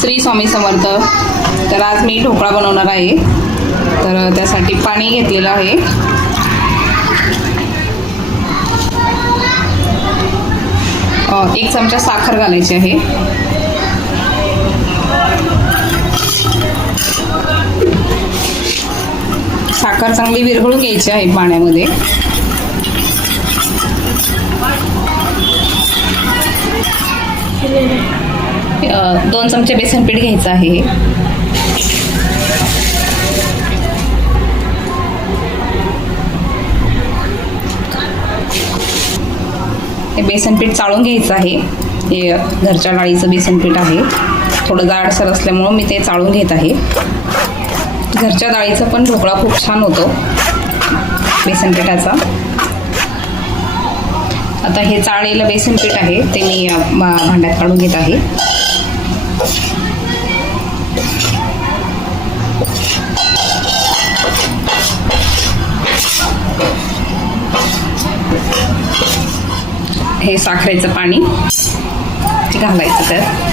श्री स्वामी समर्थ. तर आज मी ढोकळा बनवणार आहे. तर त्यासाठी पाणी घेतलेलं आहे. एक चमचा साखर घालायची आहे. साखर चांगली विरघळून घ्यायची आहे पाण्यामध्ये. दोन चमचे बेसन पीठ घ्यायचं आहे. हे बेसन पीठ चाळून घ्यायचं आहे. हे घरच्या डाळीचं बेसन पीठ आहे. थोडं जाडसर असल्यामुळं मी ते चाळून घेत आहे. घरच्या डाळीचा पण ढोकळा खूप छान होतो बेसन पिठाचा. आता हे चाळलेलं बेसन पीठ आहे ते मी भांड्यात काढून घेत आहे. हे साखरेचं पाणी घालायचं त्यात.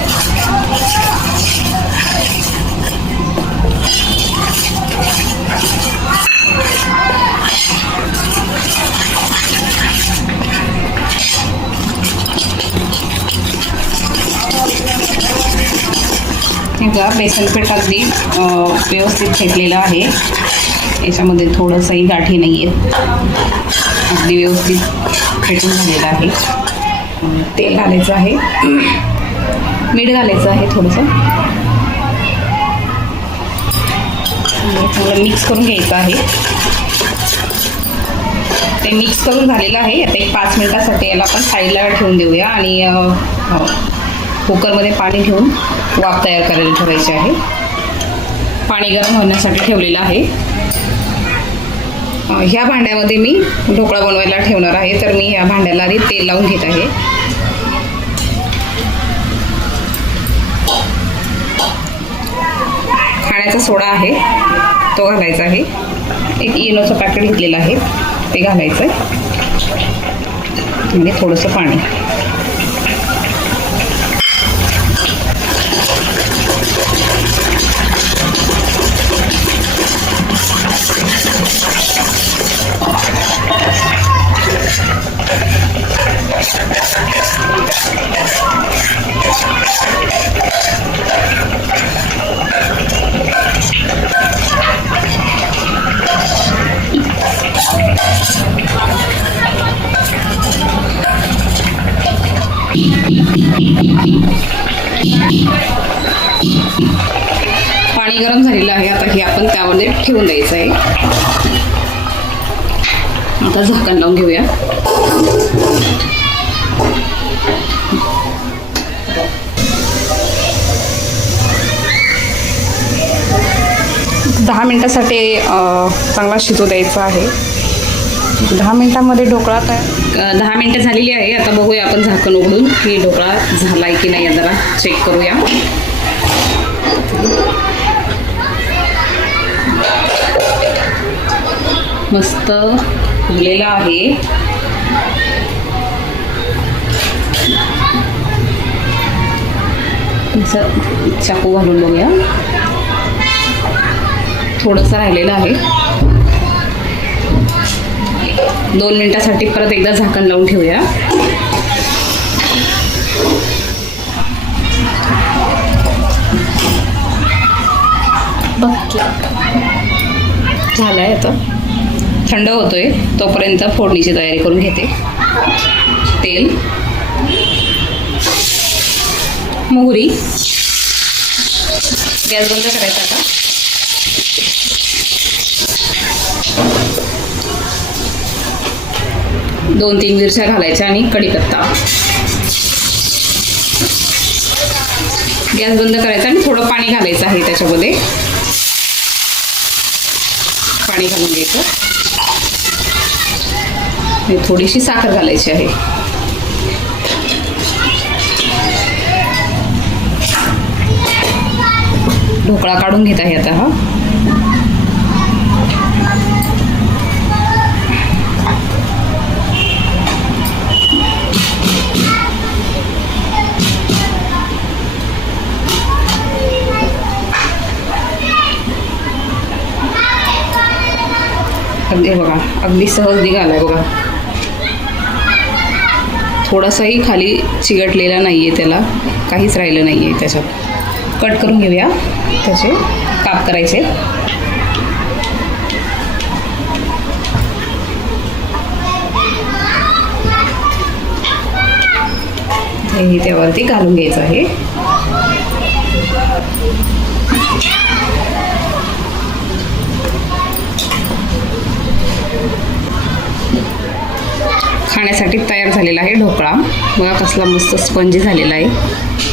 बेसन पीठ अगदी व्यवस्थित फेटलेलं आहे. याच्यामध्ये थोडंसंही गाठी नाही आहेत. अगदी व्यवस्थित फेटून झालेलं आहे. तेल घालायचं आहे. मीठ घालायचं आहे थोडंसं. थोडं मिक्स करून घ्यायचं आहे. ते मिक्स करून झालेलं आहे. आता एक 5 मिनिटासाठी याला आपण साईडला ठेवून देऊया आणि कुकरमध्ये पाणी घेऊन वाफ तयार करायला ठेवायची आहे. पाणी गरम होण्यासाठी ठेवलेलं आहे. ह्या भांड्यामध्ये मी ढोकळा बनवायला ठेवणार आहे. तर मी ह्या भांड्याला आधी तेल लावून घेत आहे. खाण्याचा सोडा आहे तो घालायचा आहे. एक इनोचं पॅकेट घेतलेलं आहे ते घालायचं आहे आणि थोडंसं पाणी. पाणी गरम झालेलं आहे. आता हे आपण त्यामध्ये ठेवून द्यायचं आहे. आता झाकण लावून घेऊया. दहा मिनिटासाठी चांगला शिजू द्यायचा आहे. 10 मिनिटांमध्ये ढोकळा तयार. 10 मिनिटं झालेली आहे. आता बघूया आपण झाकण उघडून की ढोकळा झालाय की नाही. जरा चेक करूया. मस्त फुगलेला आहे. चाकू घालून बघूया. थोडंसं राहिलेलं आहे. 2 मिनिटासाठी परत एकदा झाकण लावून ठेवूया. झालाय. आता थंड होतोय तोपर्यंत फोडणीची तयारी करून घेते. तेल, मोहरी, गॅस बंद करायचा. आता 2-3 मिरच्या घालायच्या आणि कढीपत्ता. गॅस बंद करायचा आणि थोडं पाणी घालायचं आहे त्याच्यामध्ये. पाणी घालून घ्यायचं. थोडीशी साखर घालायची आहे. ढोकळा काढून घेत आहे आता हा. अगदी बघा, अगदी सहज निघालाय बघा. थोडासाही खाली चिकटलेला नाही आहे, त्याला काहीच राहिलं नाही आहे त्याच्यात. कट करून घेऊया, त्याचे काप करायचे. हे त्यावरती घालून घ्यायचं आहे. खाण्यासाठी तयार झालेला आहे ढोकळा. बघा कसला मस्त स्पंजी झालेला आहे.